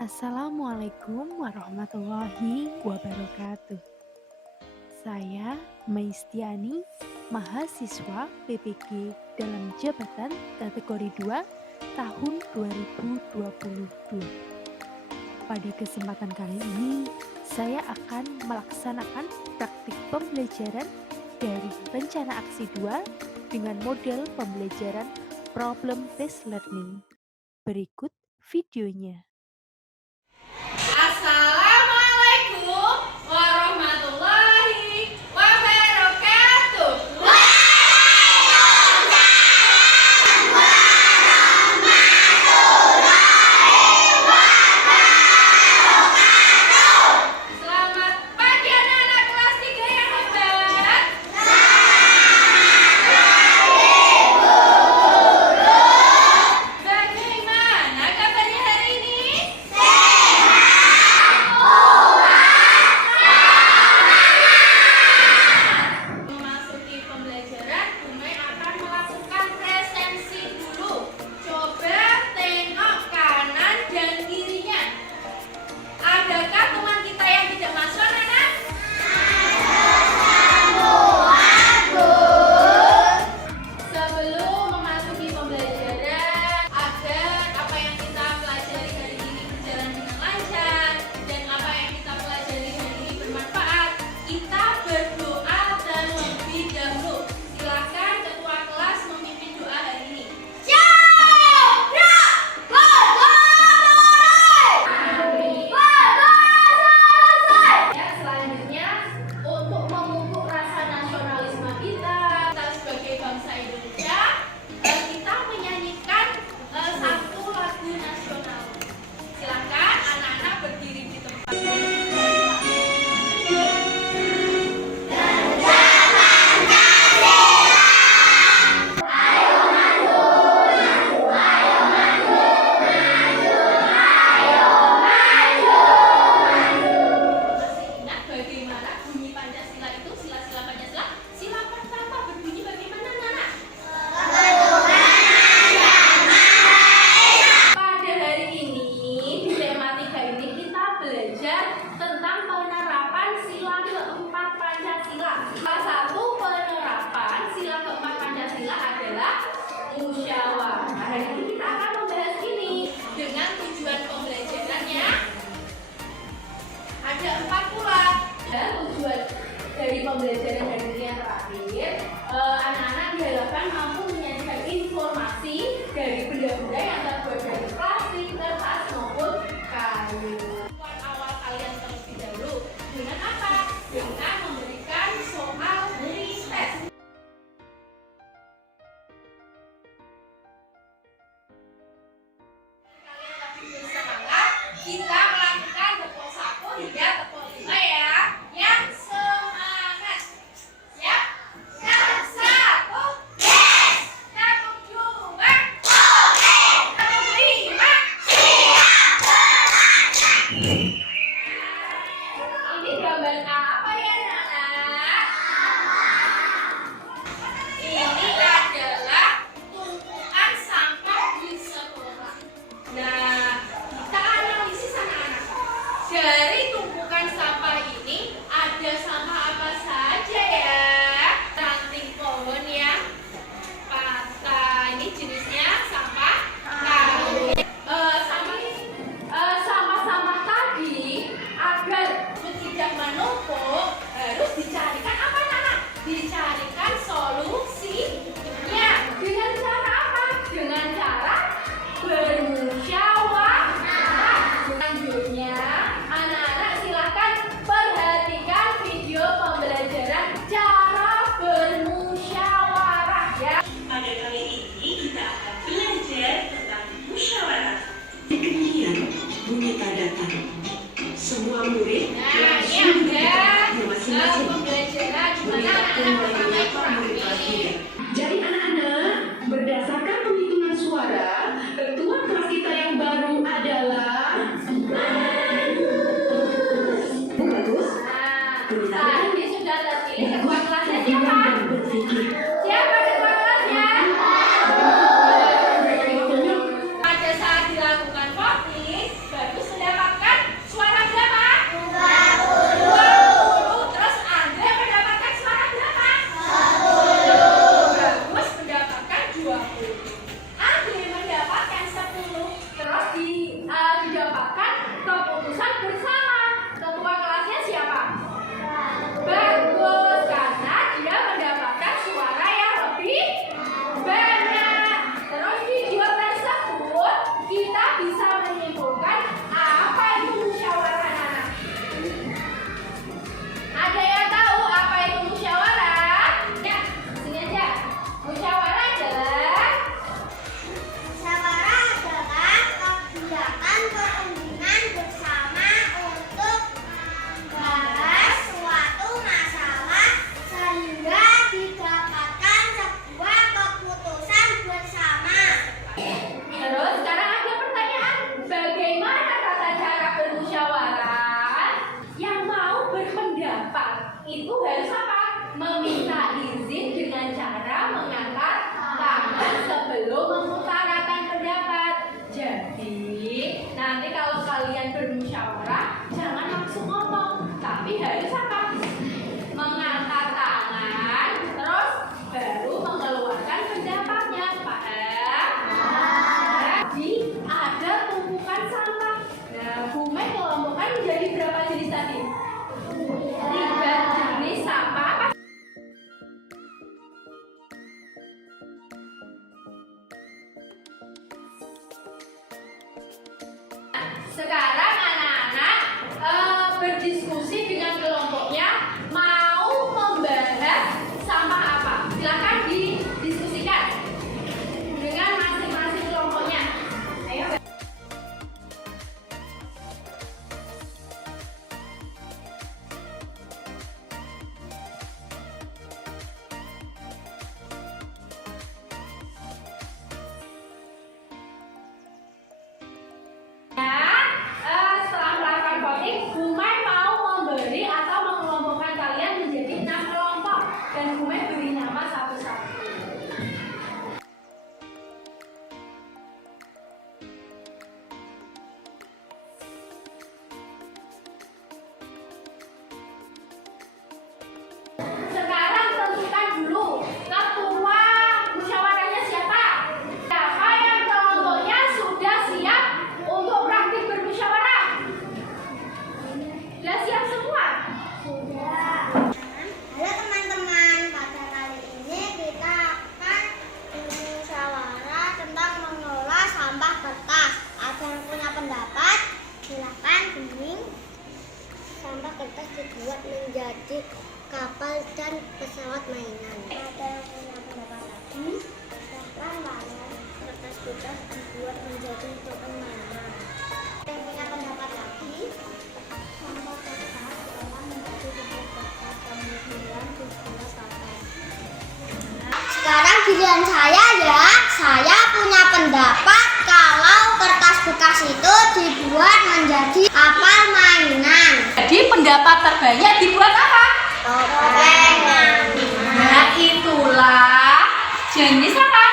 Assalamualaikum warahmatullahi wabarakatuh. Saya Maistiani, mahasiswa PPG dalam jabatan kategori 2 tahun 2022. Pada kesempatan kali ini, saya akan melaksanakan praktik pembelajaran dari rencana aksi 2 dengan model pembelajaran problem based learning. Berikut videonya. Assalamualaikum warahmatullahi wabarakatuh. Selamat pagi anak-anak kelas 3 yang hebat. Bagaimana kabarnya hari ini? Memasuki pembelajaran, Umay akan melakukan presensi dulu. Coba tengok kanan dan kirinya. Adakah teman kita yang tidak masuk, anak? Sebelum memasuki pembelajaran, agar apa yang kita pelajari hari ini berjalan dengan lancar dan apa yang kita pelajari hari ini bermanfaat, kita berdoa terlebih dahulu. Silakan ketua kelas memimpin doa hari ini. Ya, selanjutnya untuk memupuk rasa nasionalisme kita sebagai bangsa Indonesia, kita menyanyikan satu lagu nasional. Silakan anak-anak berdiri di tempat. Masih ingat bagaimana bunyi Pancasila itu? Sila-sila Pancasila. Sila pertama berbunyi bagaimana, anak? Pada hari ini, di tematika ini kita belajar tentang penerapan sila keempat Pancasila. Salah satu penerapan sila keempat Pancasila adalah musyawarah. Hari ini kita akan membahas ini dengan tujuan pembelajarannya. Ada 4 pula. Dan tujuan dari pembelajaran hari ini yang terakhir, anak-anak diharapkan mampu menyajikan informasi dari benda-benda yang terbuat dari plastik, kertas maupun kayu. Tujuan awal kalian terlebih dahulu dengan apa? Dengan memberikan soal dari tes. Kalian lebih bersemangat, kita melakukan tepuk 1 hingga tepuk 5 ya. Yang semangat. Siap? Yang 1. Yes. Yang 2. Oke. Yang 5. Ini gambar apa ya, anak-anak? Ini adalah tumpukan sampah di sekolah. Nah, kita analisis anak-anak. Sekarang anak-anak berdiskusi dengan kelompoknya mau membahas sampah apa. Silakan didiskusikan dengan masing-masing kelompoknya. Ayo. Setelah melakukan voting, Gumai mau memberi atau mengelompokkan kalian menjadi 6 kelompok dan Gumai beri nama satu-satu. Sekarang tentukan dulu ketua musyawarahnya siapa? Siapa yang kelompoknya sudah siap untuk praktik bermusyawarah? Sudah siap semua? Sudah. Halo teman-teman, pada kali ini kita akan bermusyawarah tentang mengelola sampah kertas. Ada yang punya pendapat? Silakan bimbing. Sampah kertas dibuat menjadi kapal dan pesawat mainan. Ada yang punya pendapat lagi? Silakan lawan. Kertas kertas dibuat menjadi topeng mainan. Ada yang punya pendapat lagi? Sampah kertas diolah menjadi bubuk kertas kemudian dibuat pakai. Sekarang giliran saya ya. Saya punya pendapat kalau kertas bekas itu dibuat menjadi kapal mainan. Jadi pendapat terbanyak dibuat apa? Topeng. Nah itulah jenis apa?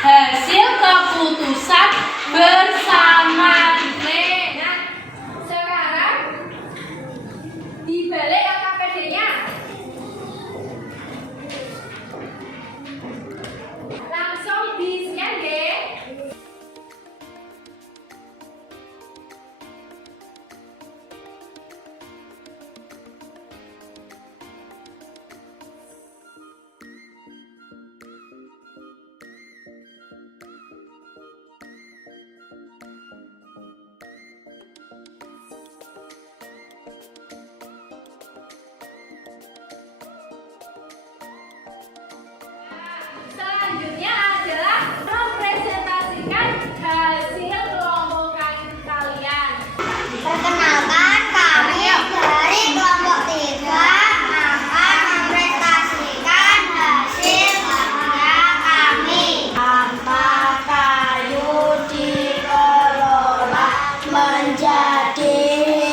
Hasil keputusan bersama. Nah sekarang dibalik KKPD-nya. Langsung di-scan deh. Selanjutnya adalah mempresentasikan hasil kelompokan kalian. Perkenalkan, kami dari kelompok 3 akan mempresentasikan hasil karya kami. Sampah kayu dikelola menjadi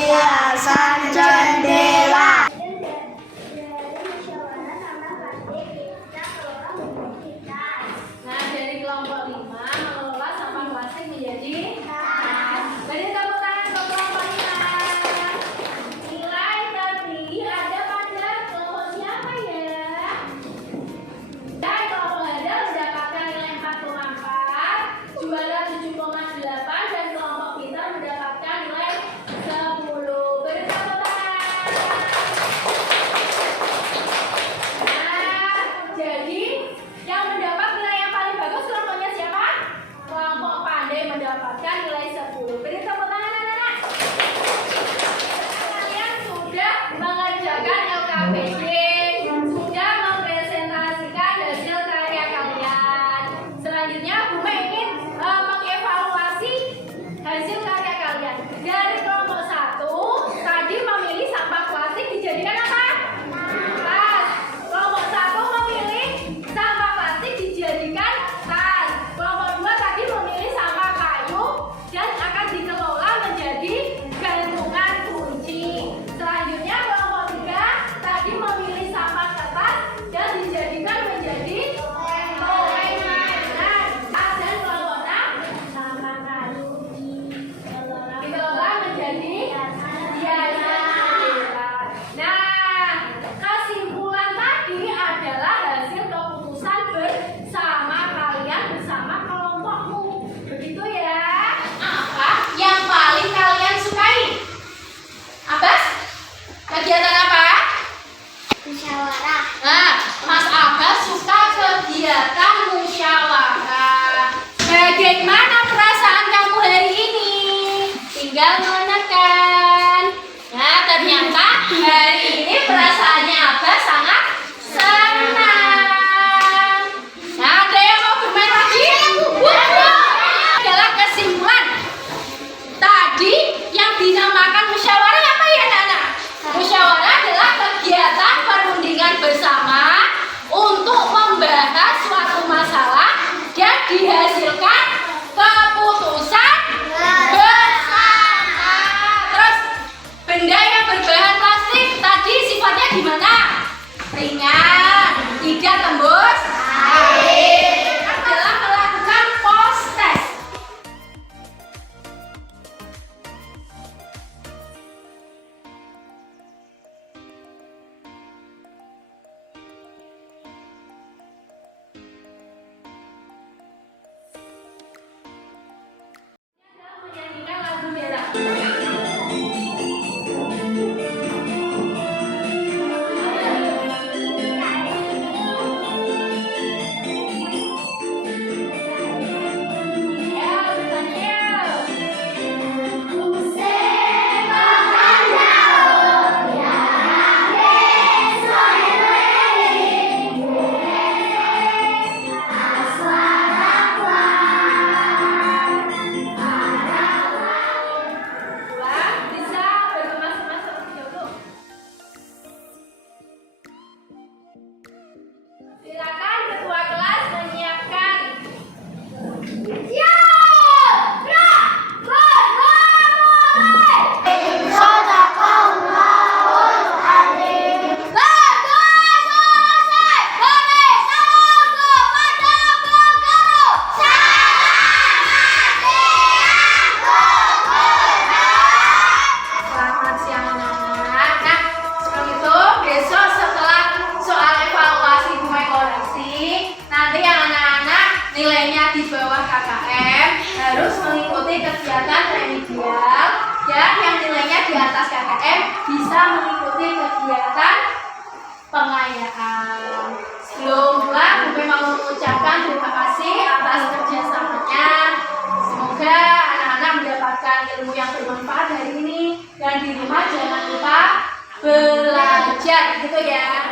hiasan jendela. Nah, dari kelompok 5 mengelola sampah plastik menjadi tas. Beri tepuk tangan untuk kelompok 5. Nilai tertinggi ada pada kelompok siapa ya? Dan kelompok Hada mendapatkan nilai 4,4, juara 7,8 dan kelompok Peter mendapatkan nilai 10. Beri tepuk tangan. Nah, jadi yang mendapat nilai yang paling bagus kelompoknya siapa? Kelompok Pandai mendapatkan nilai 10. Beri tepuk tangan anak-anak. Kalian sudah mengerjakan LKPD, sudah mempresentasikan hasil karya kalian. Selanjutnya Buma ingin mengevaluasi hasil karya kalian. Dari kelompok 1 tadi memilih sampah plastik dijadikan apa? Tas. Kelompok 1 memilih sampah plastik dijadikan tas. Kelompok 2 tadi memilih sampah kayu dan akan dikelola menjadi gantungan kunci. Selanjutnya kelompok 3 tadi memilih Bisa berkemas-kemas terlebih dahulu. Silakan ketua kelas menyiapkan. Selamat siang anak-anak. Nah, sebelum itu besok setelah soal evaluasi mulai koreksi, nanti yang anak-anak nilainya di bawah KKM harus mengikuti kegiatan remedial, dan yang nilainya di atas KKM bisa mengikuti kegiatan pengayaan. Sebelum pulang, Bumi mau mengucapkan terima kasih atas kerjasamanya. Semoga anak-anak mendapatkan ilmu yang bermanfaat hari ini, dan di rumah jangan lupa belajar, gitu ya.